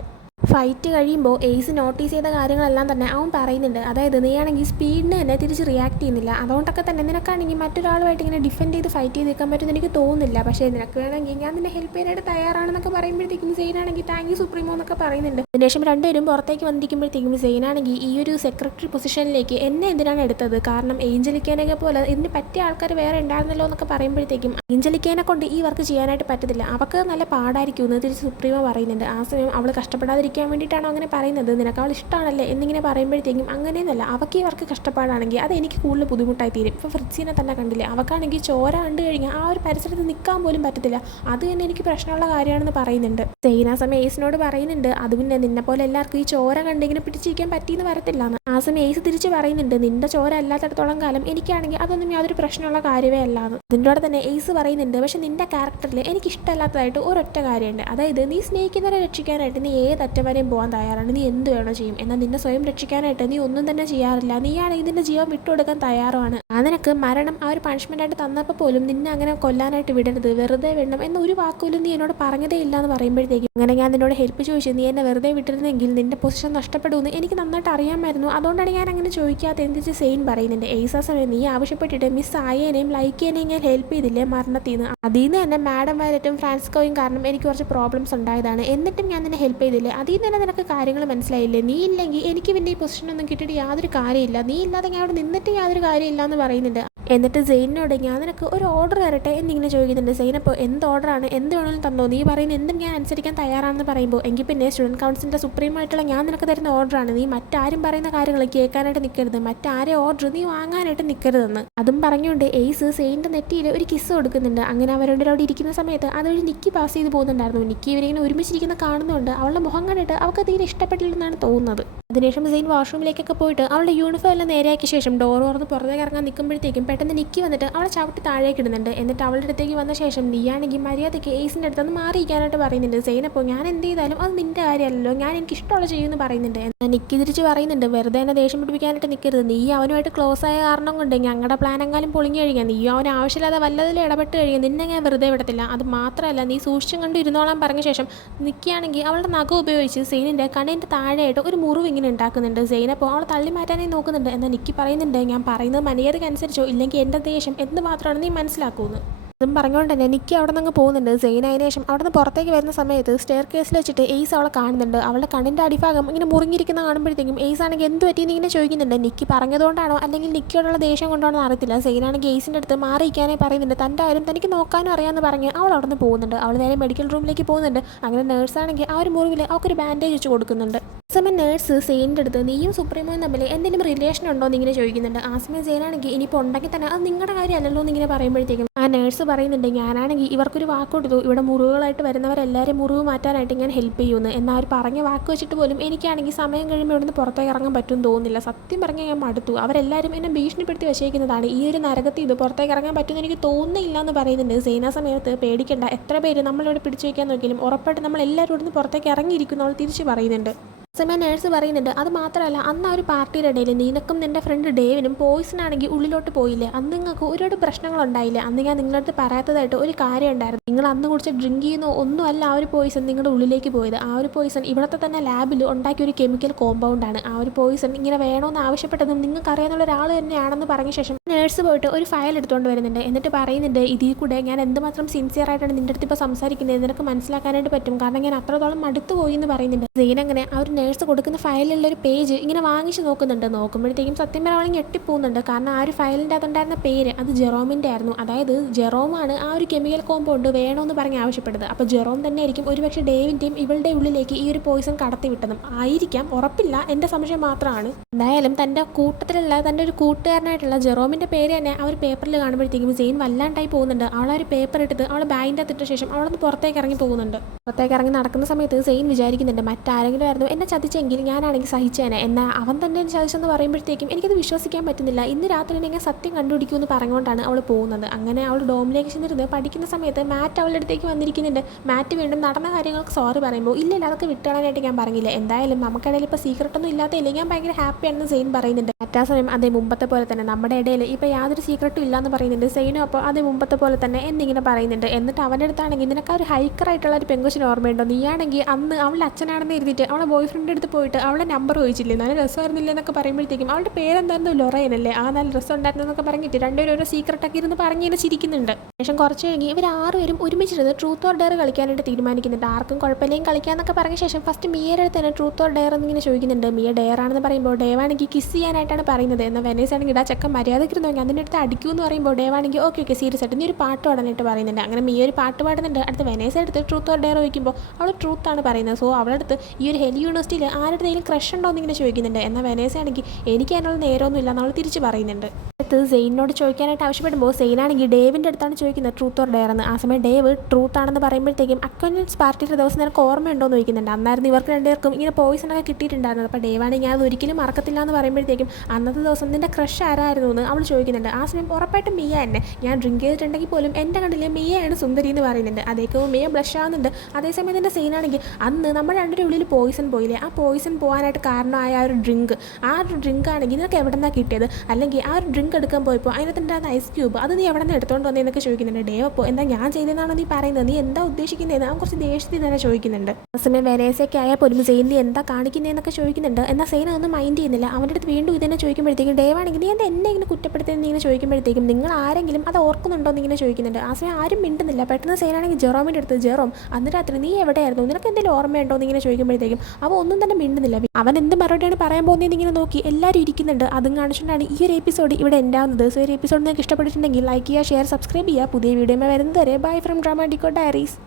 ഫൈറ്റ് കഴിയുമ്പോൾ എയ്സ് നോട്ടീസ് ചെയ്ത കാര്യങ്ങളെല്ലാം തന്നെ അവൻ പറയുന്നുണ്ട്. അതായത് നീയാണെങ്കിൽ സ്പീഡിന് തന്നെ തിരിച്ച് റിയാക്ട് ചെയ്യുന്നില്ല, അതുകൊണ്ടൊക്കെ തന്നെ നിനക്കാണെങ്കിൽ മറ്റൊരാളുമായിട്ട് ഇങ്ങനെ ഡിഫെൻഡ് ചെയ്ത് ഫൈറ്റ് ചെയ്ത് നിൽക്കാൻ പറ്റുമെന്ന് എനിക്ക് തോന്നുന്നില്ല. പക്ഷേ നിനക്ക് വേണമെങ്കിൽ ഞാൻ നിന്നെ ഹെൽപ്പ് ചെയ്യാനായിട്ട് തയ്യാറാണെന്നൊക്കെ പറയുമ്പോഴത്തേക്കും സെയിനാണെങ്കിൽ താങ്ക് യു സുപ്രീമോ എന്നൊക്കെ പറയുന്നുണ്ട്. അതിനുശേഷം രണ്ടുപേരും പുറത്തേക്ക് വന്നിരിക്കുമ്പോഴത്തേക്കും സെയിനാണെങ്കിൽ ഈ ഒരു സെക്രട്ടറി പൊസിഷനിലേക്ക് എന്നെ എന്തിനാണ് എടുത്തത്, കാരണം ഏഞ്ചലിക്കേനൊക്കെ പോലെ ഇതിന് പറ്റിയ ആൾക്കാർ വേറെ ഉണ്ടായിരുന്നല്ലോ എന്നൊക്കെ പറയുമ്പോഴത്തേക്കും ഏഞ്ചലിക്കേനെ കൊണ്ട് ഈ വർക്ക് ചെയ്യാനായിട്ട് പറ്റത്തില്ല, അവർക്ക് നല്ല പാടായിരിക്കും എന്ന് തിരിച്ച് സുപ്രീമോ പറയുന്നുണ്ട്. ആ സമയം അവൾ കഷ്ടപ്പെടാതിരിക്കാൻ വേണ്ടിയിട്ടാണോ അങ്ങനെ പറയുന്നത്, നിനക്ക് അവൾ ഇഷ്ടമാണല്ലേ എന്നിങ്ങനെ പറയുമ്പോഴത്തേക്കും അങ്ങനെയൊന്നുമല്ല, അവൾക്ക് ഈ വർക്ക് കഷ്ടപ്പാടാണെങ്കിൽ അത് എനിക്ക് കൂടുതൽ ബുദ്ധിമുട്ടായി തീരും. ഇപ്പോൾ ഫ്രിറ്റ്സിനെ തന്നെ കണ്ടില്ലേ, അവൾക്കാണെങ്കിൽ ചോര കണ്ടു കഴിഞ്ഞാൽ ആ ഒരു പരിസരത്ത് നിൽക്കാൻ പോലും പറ്റത്തില്ല, അത് തന്നെ എനിക്ക് പ്രശ്നമുള്ള കാര്യമാണെന്ന് പറയുന്നുണ്ട്. സെയിൻ ആ സമയം എയ്സിനോട് പറയുന്നുണ്ട്, അത് പിന്നെ നിന്നെ പോലെ എല്ലാവർക്കും ഈ ചോര കണ്ടിങ്ങനെ പിടിച്ചിരിക്കാൻ പറ്റിയെന്ന് വരത്തില്ല എന്ന്. ആ സമയം എയ്സ് തിരിച്ച് പറയുന്നുണ്ട്, നിന്റെ ചോര അല്ലാത്തടത്തോളം കാലം എനിക്കാണെങ്കിൽ അതൊന്നും യാതൊരു പ്രശ്നമുള്ള കാര്യമേ അല്ലാന്ന്. അതിൻ്റെ കൂടെ തന്നെ എയ്സ് പറയുന്നുണ്ട്, പക്ഷെ നിന്റെ ക്യാരക്ടറിൽ എനിക്ക് ഇഷ്ടമല്ലാത്തതായിട്ട് ഒരൊറ്റ കാര്യമുണ്ട്, അതായത് നീ സ്നേഹിക്കുന്നവരെ രക്ഷിക്കാനായിട്ട് നീ ഏതറ്റം വരെയും പോകാൻ തയ്യാറാണ്, നീ എന്ത് വേണോ ചെയ്യും, എന്നാൽ നിന്നെ സ്വയം രക്ഷിക്കാനായിട്ട് നീ ഒന്നും തന്നെ ചെയ്യാറില്ല, നീയാണെങ്കിൽ നിന്റെ ജീവൻ വിട്ടുകൊടുക്കാൻ തയ്യാറുമാണ്. ആ നിനക്ക് മരണം ആ ഒരു പണിഷ്മെൻ്റായിട്ട് തന്നപ്പോൾ പോലും നിന്നെ അങ്ങനെ കൊല്ലാനായിട്ട് വിടരുത്, വെറുതെ വിടണം എന്ന ഒരു വാക്കുപോലും നീ എന്നോട് പറഞ്ഞതേ ഇല്ല എന്ന് പറയുമ്പോഴത്തേക്കും അങ്ങനെ ഞാൻ നിന്നോട് ഹെൽപ്പ് ചോദിച്ചു, നീ എന്നെ വെറുതെ വിട്ടിരുന്നെങ്കിൽ നിന്റെ പൊസിഷൻ നഷ്ടപ്പെടുമെന്ന് എനിക്ക് നന്നായിട്ട് അറിയാമായിരുന്നു, അതുകൊണ്ടാണ് ഞാൻ അങ്ങനെ ചോദിക്കാത്ത എന്തിച്ച് സെയിൻ പറയുന്നുണ്ട്. എയ്സ് ആ സമയം നീ ആവശ്യപ്പെട്ടിട്ട് മിസ് ആയേനെയും ലൈക്കേനെയും ഞാൻ ഹെൽപ്പ് ചെയ്തില്ലേ മരണത്തിൽ നിന്ന്, അതിൽ നിന്ന് തന്നെ മാഡം വയലറ്റും ഫ്രാൻസ്കോയും കാരണം എനിക്ക് കുറച്ച് പ്രോബ്ലംസ് ഉണ്ടായതാണ്, എന്നിട്ടും ഞാൻ നിന്നെ ഹെൽപ്പ് ചെയ്തില്ലേ, അതിൽ നിന്ന് തന്നെ നിനക്ക് കാര്യങ്ങൾ മനസ്സിലായില്ലേ, നീ ഇല്ലെങ്കിൽ എനിക്ക് പിന്നെ ഈ പൊസിഷനൊന്നും കിട്ടിയിട്ട് യാതൊരു കാര്യമില്ല, നീ ഇല്ലാതെ ഞാൻ അവിടെ നിന്നിട്ട് യാതൊരു കാര്യമില്ല എന്ന് പറയുന്നുണ്ട്. എന്നിട്ട് സെയിനോട് ഞാൻ നിനക്ക് ഒരു ഓർഡർ തരട്ടെ എന്നിങ്ങനെ ചോദിക്കുന്നുണ്ട്. സെയിൻ അപ്പോൾ എന്ത് ഓർഡറാണ്, എന്ത് വേണമെങ്കിലും തന്നോ, നീ പറയുന്ന എന്തും ഞാൻ അനുസരിക്കാൻ തയ്യാറാണെന്ന് പറയുമ്പോൾ എങ്കിൽ പിന്നെ സ്റ്റുഡൻറ് കൗൺസിലിൻ്റെ സുപ്രീമായിട്ടുള്ള ഞാൻ നിനക്ക് തരുന്ന ഓർഡറാണ്, നീ മറ്റാരും പറയുന്ന കാര്യങ്ങൾ കേൾക്കാനായിട്ട് നിൽക്കരുത്, മറ്റാരെ ഓർഡർ നീ വാങ്ങാനായിട്ട് നിൽക്കരുതെന്ന്. അതും പറഞ്ഞുകൊണ്ട് എയ്സ് സെയിൻ്റെ നെറ്റിയിൽ ഒരു കിസ് കൊടുക്കുന്നുണ്ട്. അങ്ങനെ അവരുടെ അവിടെ ഇരിക്കുന്ന സമയത്ത് അതുവഴി നിക്കി പാസ് ചെയ്ത് പോകുന്നുണ്ടായിരുന്നു. നിക്കി ഇവരിങ്ങനെ ഒരുമിച്ചിരിക്കുന്ന കാണുന്നുണ്ട്, അവളുടെ മുഖം കണ്ടിട്ട് അവൾക്ക് തീരെ ഇഷ്ടപ്പെട്ടില്ലെന്നാണ് തോന്നുന്നത്. അതിനുശേഷം സെയിൻ വാഷ്റൂമിലേക്കൊക്കെ പോയിട്ട് അവളുടെ യൂണിഫോം എല്ലാം നേരെയാക്കിയ ശേഷം ഡോർ തുറന്ന് പുറത്തേക്ക് ഇറങ്ങാൻ നിൽക്കുമ്പോഴത്തേക്കും പെട്ടെന്ന് നിക്കി വന്നിട്ട് അവളെ ചവിട്ടി താഴേക്ക് ഇടുന്നുണ്ട്. എന്നിട്ട് അവളുടെ അടുത്തേക്ക് വന്ന ശേഷം നീയാണെങ്കിൽ മര്യാദയ്ക്ക് എയ്സിൻ്റെ അടുത്ത് നിന്ന് മാറിയിരിക്കാനായിട്ട് പറയുന്നുണ്ട്. സെയിൻ അപ്പോൾ ഞാൻ എന്ത് ചെയ്താലും അത് നിന്റെ കാര്യമല്ലല്ലോ, ഞാൻ എനിക്ക് ഇഷ്ടമുള്ള ചെയ്യുമെന്ന് പറയുന്നുണ്ട്. എന്നാൽ നിക്കി തിരിച്ച് പറയുന്നുണ്ട്, വെറുതെ എന്നെ ദേഷ്യം പിടിപ്പിക്കാനായിട്ട് നിൽക്കരുത്, നീ അവനുമായിട്ട് ക്ലോസ് ആയ കാരണം കൊണ്ട് ഞങ്ങളുടെ പ്ലാൻ എങ്ങാനും പൊളിഞ്ഞു കഴിഞ്ഞാൽ നീ അവന് ആവശ്യമില്ലാതെ വല്ലതിലും ഇടപെട്ട് കഴിഞ്ഞാൽ നിന്നെ ഞാൻ വെറുതെ വിടത്തില്ല, അത് മാത്രമല്ല നീ സൂക്ഷിച്ചും കണ്ട് ഇരുന്നോളാൻ പറഞ്ഞ ശേഷം നിൽക്കുകയാണെങ്കിൽ അവളുടെ നഖം ഉപയോഗിച്ച് സെയിനിൻ്റെ കണ്ണിൻ്റെ താഴെയായിട്ട് ഒരു മുറിവ് ഇങ്ങനെ ഉണ്ടാക്കുന്നുണ്ട്. സെയിൻ അപ്പോൾ അവളെ തള്ളി മാറ്റാനായി നോക്കുന്നുണ്ട്. എന്നാൽ നിക്കി പറയുന്നുണ്ട്, ഞാൻ പറയുന്നത് മര്യാദയ്ക്ക് അനുസരിച്ചോ ഇല്ലെങ്കിൽ എൻ്റെ ദേഷ്യം എന്ത് മാത്രമാണ് നീ മനസ്സിലാക്കുമെന്ന്. അതും പറഞ്ഞുകൊണ്ട് തന്നെ നിക്കി അവിടെ നിന്ന് പോകുന്നുണ്ട്. സെയിൻ അതിന് ശേഷം അവിടെ നിന്ന് പുറത്തേക്ക് വരുന്ന സമയത്ത് സ്റ്റെയർ കേസിൽ വെച്ചിട്ട് എയ്സ് അവളെ കാണുന്നുണ്ട്. അവളുടെ കണ്ണിൻ്റെ അടിഭാഗം ഇങ്ങനെ മുറിഞ്ഞിരിക്കുന്ന കാണുമ്പോഴത്തേക്കും എയ്സ് ആണെങ്കിൽ എന്ത് പറ്റിയെന്ന് ഇങ്ങനെ ചോദിക്കുന്നുണ്ട്. നിക്കി പറഞ്ഞതുകൊണ്ടാണോ അല്ലെങ്കിൽ നിക്കിയോടുള്ള ദേഷ്യം കൊണ്ടാണോ അറിയത്തില്ല. സെയിൻ ആണെങ്കിൽ എയ്സിൻ്റെ അടുത്ത് മാറിയിരിക്കാനേ പറയുന്നുണ്ട്. തൻ്റെ കാര്യം തനിക്ക് നോക്കാനും അറിയാമെന്ന് പറഞ്ഞ് അവൾ അവിടെ നിന്ന് പോകുന്നുണ്ട്. അവൾ നേരെ മെഡിക്കൽ റൂമിലേക്ക് പോകുന്നുണ്ട്. അങ്ങനെ നേഴ്സാണെങ്കിൽ ആ ഒരു മുറിവിൽ അവൾക്കൊരു ബാൻഡേജ് വെച്ച് കൊടുക്കുന്നുണ്ട്. ആ സമയം നേഴ്സ് സെയിൻ്റെ അടുത്ത് നീയും സുപ്രീമോയും തമ്മിൽ എന്തെങ്കിലും റിലേഷൻ ഉണ്ടോ എന്ന് ഇങ്ങനെ ചോദിക്കുന്നുണ്ട്. ആ സമയം സെയിനാണെങ്കിൽ ഇനിയിപ്പോൾ ഉണ്ടെങ്കിൽ തന്നെ അത് നിങ്ങളുടെ കാര്യമല്ലല്ലോ എന്നിങ്ങനെ പറയുമ്പോഴത്തേക്കും ആ നേഴ്സ് പറയുന്നുണ്ട്, ഞാനാണെങ്കിൽ ഇവർക്കൊരു വാക്ക് കൊടുത്തു, ഇവിടെ മുറിവുകളായിട്ട് വരുന്നവരെല്ലാവരും മുറിവ് മാറ്റാനായിട്ട് ഞാൻ ഹെൽപ്പ് ചെയ്യുമെന്ന്. എന്നാൽ അവർ പറഞ്ഞ വാക്ക് വെച്ചിട്ട് പോലും എനിക്കാണെങ്കിൽ സമയം കഴിയുമ്പോൾ ഇവിടുന്ന് പുറത്തേക്ക് ഇറങ്ങാൻ പറ്റുമെന്ന് തോന്നുന്നില്ല. സത്യം പറഞ്ഞാൽ ഞാൻ മടുത്തു. അവരെല്ലാവരും എന്നെ ഭീഷണിപ്പെടുത്തി വെച്ചേക്കുന്നതാണ്. ഈ ഒരു നരകത്തിൽ ഇത് പുറത്തേക്ക് ഇറങ്ങാൻ പറ്റുമെന്ന് എനിക്ക് തോന്നുന്നില്ല എന്ന് പറയുന്നുണ്ട്. സെയിന സമയത്ത് പേടിക്കേണ്ട, എത്ര പേര് നമ്മളിവിടെ പിടിച്ചു വയ്ക്കാൻ നോക്കിയാലും ഉറപ്പായിട്ട് നമ്മൾ എല്ലാവരും ഇവിടുന്ന് പുറത്തേക്ക് ഇറങ്ങിയിരിക്കുന്നു അവൾ തിരിച്ച് പറയുന്നുണ്ട്. സമയം നേഴ്സ് പറയുന്നുണ്ട് അത് മാത്രമല്ല അന്ന് ആ ഒരു പാർട്ടിയുടെ ഇടയിൽ നിനക്കും നിൻ്റെ ഫ്രണ്ട് ഡേവിനും പോയിസൺ ആണെങ്കിൽ ഉള്ളിലോട്ട് പോയില്ലേ, അന്ന് നിങ്ങൾക്ക് ഒരുപാട് പ്രശ്നങ്ങളുണ്ടായില്ലേ, അന്ന് ഞാൻ നിങ്ങളുടെ അടുത്ത് പറയാത്തതായിട്ട് ഒരു കാര്യം ഉണ്ടായിരുന്നു. നിങ്ങൾ അന്ന് കുറിച്ച് ഡ്രിങ്ക് ചെയ്യുന്ന ഒന്നുമല്ല ആ ഒരു പോയിസൺ നിങ്ങളുടെ ഉള്ളിലേക്ക് പോയത്. ആ ഒരു പോയിസൺ ഇവിടുത്തെ തന്നെ ലാബിൽ ഉണ്ടാക്കിയ ഒരു കെമിക്കൽ കോമ്പൗണ്ടാണ്. ആ ഒരു പോയിസൺ ഇങ്ങനെ വേണമെന്ന് ആവശ്യപ്പെട്ടതും നിങ്ങൾക്ക് അറിയാവുന്ന ഒരാൾ തന്നെയാണെന്ന് പറഞ്ഞ ശേഷം നേഴ്സ് പോയിട്ട് ഒരു ഫയൽ എടുത്തുകൊണ്ട് വരുന്നുണ്ട്. എന്നിട്ട് പറയുന്നുണ്ട് ഇതിൽ കൂടെ ഞാൻ എന്തുമാത്രം സിൻസിയർ ആയിട്ടാണ് നിൻ്റെ അടുത്ത് ഇപ്പോൾ സംസാരിക്കുന്നത് നിനക്ക് മനസ്സിലാക്കാനായിട്ട് പറ്റും, കാരണം ഞാൻ അത്രത്തോളം മടുത്തു പോയി എന്ന് പറയുന്നുണ്ട്. സെയിൻ അങ്ങനെ ആ ഒരു നേഴ്സ് കൊടുക്കുന്ന ഫയലിലുള്ള ഒരു പേജ് ഇങ്ങനെ വാങ്ങിച്ച് നോക്കുമ്പോഴത്തേക്കും സത്യം പറയുകയാണെങ്കിൽ ഞെട്ടിപ്പോകുന്നുണ്ട്. കാരണം ആ ഒരു ഫയലിൻ്റെ അതുണ്ടായിരുന്ന പേര് അത് ജെറോമിൻ്റെ ആയിരുന്നു. അതായത് ജെറോമാണ് ആ ഒരു കെമിക്കൽ കോമ്പൗണ്ട് വേണമെന്ന് പറഞ്ഞ് ആവശ്യപ്പെട്ടത്. അപ്പോൾ ജെറോം തന്നെ ആയിരിക്കും ഒരുപക്ഷെ ഡേവിൻ്റെയും ഇവളുടെ ഉള്ളിലേക്ക് ഈ ഒരു പോയിസൺ കടത്തി വിട്ടതും ആയിരിക്കാം, ഉറപ്പില്ല, എൻ്റെ സംശയം മാത്രമാണ്. എന്തായാലും തൻ്റെ കൂട്ടത്തിലുള്ള തൻ്റെ ഒരു കൂട്ടുകാരനായിട്ടുള്ള ജെറോമിൻ്റെ പേര് തന്നെ ആ ഒരു പേപ്പറിൽ കാണുമ്പോഴത്തേക്കും സെയിൻ വല്ലാണ്ടായി പോകുന്നുണ്ട്. അവൾ ആ ഒരു പേപ്പർ എടുത്ത് അവൾ ബാഗിൻ്റെ അകത്തിട്ട ശേഷം അവളൊന്ന് പുറത്തേക്ക് ഇറങ്ങി പോകുന്നുണ്ട്. പുറത്തേക്ക് ഇറങ്ങി നടക്കുന്ന സമയത്ത് സെയിൻ വിചാരിക്കുന്നുണ്ട് മറ്റാരെങ്കിലും ആയിരുന്നു എന്നെ ചതിച്ചെങ്കിൽ ഞാനാണെങ്കിൽ സഹിച്ചേനെ, എന്നാൽ അവൻ തന്നെ ചതിച്ചെന്ന് പറയുമ്പോഴത്തേക്കും എനിക്കത് വിശ്വസിക്കാൻ പറ്റുന്നില്ല. ഇന്ന് രാത്രി ഞാൻ സത്യം കണ്ടുപിടിക്കുമെന്ന് പറഞ്ഞുകൊണ്ടാണ് അവൾ പോകുന്നത്. അങ്ങനെ അവൾ ഡോമിലേക്ക് ചെന്നിരുന്ന് പഠിക്കുന്ന സമയത്ത് മാറ്റ് അവളുടെ അടുത്തേക്ക് വന്നിരിക്കുന്നുണ്ട്. മാറ്റ് വീണ്ടും നടന്ന കാര്യങ്ങൾക്ക് സോറി പറയുമ്പോൾ ഇല്ല അതൊക്കെ വിട്ടുകളാനായിട്ട് ഞാൻ പറഞ്ഞില്ല, എന്തായാലും നമുക്കിടയിൽ ഇപ്പോൾ സീക്രട്ടൊന്നും ഇല്ലാത്തതില്ല, ഞാൻ ഭയങ്കര ഹാപ്പിയാണെന്ന് സെയിൻ പറയുന്നുണ്ട്. മറ്റാ സമയം അതേ മുമ്പത്തെ പോലെ തന്നെ നമ്മുടെ ഇടയിൽ ഇപ്പോൾ യാതൊരു സീക്രട്ടും ഇല്ലയെന്ന് പറയുന്നുണ്ട്. സെയിനും അപ്പോൾ അതേ മുമ്പത്തെ പോലെ തന്നെ എന്നിങ്ങനെ പറയുന്നുണ്ട്. എന്നിട്ട് അവൻ്റെ അടുത്താണെങ്കിൽ നിനക്ക് ആ ഒരു ഹൈക്കറായിട്ടുള്ള ഒരു പെങ്കുച്ചിന് ഓർമ്മയുണ്ടോ, നീയാണെങ്കിൽ അന്ന് അവളുടെ അച്ഛനാണെന്ന് എഴുതിയിട്ട് അവളെ ബോയ് ഫ്രണ്ട് എടുത്ത് പോയിട്ട് അവളുടെ നമ്പർ ചോദിച്ചില്ലേ, നല്ല രസമായിരുന്നില്ല എന്നൊക്കെ പറയുമ്പോഴത്തേക്കും അവളുടെ പേരെന്തായിരുന്നു ലൊറയനല്ലേ, ആ നല്ല രസം ഉണ്ടായിരുന്നു എന്നൊക്കെ പറഞ്ഞിട്ട് രണ്ടുപേരും ഓരോ സീക്രട്ടൊക്കെ ഇരുന്ന് പറഞ്ഞിങ്ങനെ ചിരിക്കുന്നുണ്ട്. ശേഷം കുറച്ച് കഴിഞ്ഞ് ഇവർ ആറുപേരും ഒരുമിച്ചിരുന്ന് ട്രൂത്ത് ഓർ ഡെയർ കളിക്കാനായിട്ട് തീരുമാനിക്കുന്നുണ്ട്. ആർക്കും കുഴപ്പമില്ലെങ്കിൽ കളിക്കാന്നൊക്കെ പറഞ്ഞ ശേഷം ഫസ്റ്റ് മിയയുടെ അടുത്ത് തന്നെ ട്രൂത്ത് ഓർ ഡെയർ എന്നിങ്ങനെ ചോദിക്കുന്നുണ്ട്. മിയ ഡെയർ ആണെന്ന് പറയുമ്പോൾ ഡേവാണെങ്കിൽ കിസ് ചെയ്യാനായിട്ടാണ് പറയുന്നത്. എന്നാൽ വെനേസ് ആണെങ്കിൽ ആ ചെക്കൻ മര്യാദക്കിരുന്നോങ്കിൽ അതിൻ്റെ അടുത്ത് അടിക്കൂ എന്ന് പറയുമ്പോൾ ഡേവാണെങ്കിൽ ഓക്കെ സീരിയസ് ആയിട്ട് നീ ഒരു പാട്ട് പാടാനായിട്ട് പറയുന്നുണ്ട്. അങ്ങനെ മിയ ഒരു പാട്ട് പാടുന്നുണ്ട്. അടുത്ത് വെനേസ് എടുത്ത് ട്രൂത്ത് ഓർ ഡെയർ ചോദിക്കുമ്പോൾ അവൾ ട്രൂത്ത് ആണ് പറയുന്നത്. സോ അവളുടെ അടുത്ത് ഈ ഒരു ഹെലി യൂണിവേഴ്സിറ്റിയിൽ ആരുടെയും ക്രഷ് ഉണ്ടോ എന്നിങ്ങനെ ചോദിക്കുന്നുണ്ട്. എന്നാൽ വെനേസ് ആണെങ്കിൽ എനിക്ക് അതിനുള്ള നേരമൊന്നും ഇല്ല എന്നവൾ തിരിച്ച് പറയുന്നുണ്ട്. അടുത്ത് സെയിനോട് ചോദിക്കാനായിട്ട് ആവശ്യപ്പെടുമ്പോൾ സെയിനാണെങ്കിൽ ഡേവിൻ്റെ അടുത്താണ് ചോദിക്കുന്നത് ട്രൂത്ത് ഓർ ഡെയർ എന്ന്. ആ സമയം ഡേവ് ട്രൂത്ത് ആണെന്ന് പറയുമ്പോഴത്തേക്കും അക്വൻറ്റൻസ് പാർട്ടിയുടെ ദിവസം നിനക്ക് ഓർമ്മയുണ്ടോ എന്ന് ചോദിക്കുന്നുണ്ട്. അന്നായിരുന്നു ഇവർക്ക് രണ്ടുപേർക്കും ഇങ്ങനെ പോയിസണൊക്കെ കിട്ടിയിട്ടുണ്ടായിരുന്നത്. അപ്പോൾ ഡേവാണെങ്കിൽ അത് ഒരിക്കലും മറക്കത്തില്ല എന്ന് പറയുമ്പോഴത്തേക്കും അന്നത്തെ ദിവസം നിൻ്റെ ക്രഷ് ആരായിരുന്നു എന്ന് അവൾ ചോദിക്കുന്നുണ്ട്. ആ സമയം ഉറപ്പായിട്ടും മിയ തന്നെ, ഞാൻ ഡ്രിങ്ക് ചെയ്തിട്ടുണ്ടെങ്കിൽ പോലും എൻ്റെ കണ്ടില്ലേ മിയയാണ് സുന്ദരി എന്ന് പറയുന്നുണ്ട്. അതേക്കും മിയ ബ്ലഷ് ആവുന്നുണ്ട്. അതേസമയം എൻ്റെ സെയിനാണെങ്കിൽ അന്ന് നമ്മൾ രണ്ടുപേരുടെ ഉള്ളിൽ പോയിസൺ പോയില്ലേ, ആ പോയിസൺ പോകാനായിട്ട് കാരണമായ ആ ഒരു ഡ്രിങ്ക്, ആ ഒരു ഡ്രിങ്ക് ആണെങ്കിൽ നിനക്ക് എവിടെ നിന്നാണ് കിട്ടിയത്, അല്ലെങ്കിൽ ആ ഒരു ഡ്രിങ്ക് എടുക്കാൻ പോയപ്പോൾ അതിനകത്തുണ്ടായിരുന്ന ഐസ് ക്യൂബ് അത് നീ എവിടെ നിന്ന് എടുത്തുകൊണ്ട് വന്നതെന്നൊക്കെ ചോദിക്കുന്നുണ്ട്. ഡേവ് അപ്പോൾ എന്താ ഞാൻ ചെയ്തതെന്നാണോ നീ പറയുന്നത്, നീ എന്താ ഉദ്ദേശിക്കുന്നതെന്ന് അവൻ കുറച്ച് ദേഷ്യത്തിൽ തന്നെ ചോദിക്കുന്നുണ്ട്. ആ സമയം വെനേസയൊക്കെ ആയാൽ പോലും സെയിൻ നീ എന്താ കാണിക്കുന്നതെന്നൊക്കെ ചോദിക്കുന്നുണ്ട്. എന്നാൽ സെയിൻ ഒന്നും മൈൻഡ് ചെയ്യുന്നില്ല. അവൻ്റെ അടുത്ത് വീണ്ടും ഇതെന്നെ ചോദിക്കുമ്പോഴത്തേക്കും ഡേവ് ആണെങ്കിൽ നീ എന്താ എന്നെ ഇങ്ങനെ കുറ്റപ്പെടുത്തുന്നത് ഇങ്ങനെ ചോദിക്കുമ്പോഴത്തേക്കും നിങ്ങൾ ആരെങ്കിലും അത് ഓർക്കുന്നുണ്ടോ എന്നിങ്ങനെ ചോദിക്കുന്നുണ്ട്. ആ സമയം ആരും മിണ്ടുന്നില്ല. പെട്ടെന്ന് സെയിനാണെങ്കിൽ ജെറോമിൻ്റെ അടുത്ത് ജെറോം അന്ന് രാത്രി നീ എവിടെയായിരുന്നു, നിനക്ക് എന്തെങ്കിലും ഓർമ്മയുണ്ടോ എന്നിങ്ങനെ ചോദിക്കുമ്പോഴത്തേക്കും അവൻ ഒന്നും തന്നെ മിണ്ടുന്നില്ല. അവൻ എന്ത് മറുപടിയാണ് പറയാൻ പോകുന്നതെന്ന് ഇങ്ങനെ നോക്കി എല്ലാവരും ഇരിക്കുന്നുണ്ട്. അതും കാണിച്ചുകൊണ്ടാണ് ഈ ഒരു എപ്പിസോഡ് ഇവിടെ ഉണ്ടാകുന്നത്. സോ ഈ ഒരു എപ്പിസോഡ് നിങ്ങൾക്ക് ഇഷ്ടപ്പെട്ടിട്ടുണ്ടെങ്കിൽ ലൈക്ക് ചെയ്യുക, ഷെയർ, സബ്സ്ക്രൈബ് ചെയ്യുക. പുതിയ വീഡിയോ വരുന്നത് വരെ ബൈ ഫ്രം ഡ്രാമ ഡിക്കോ ഡയറീസ്.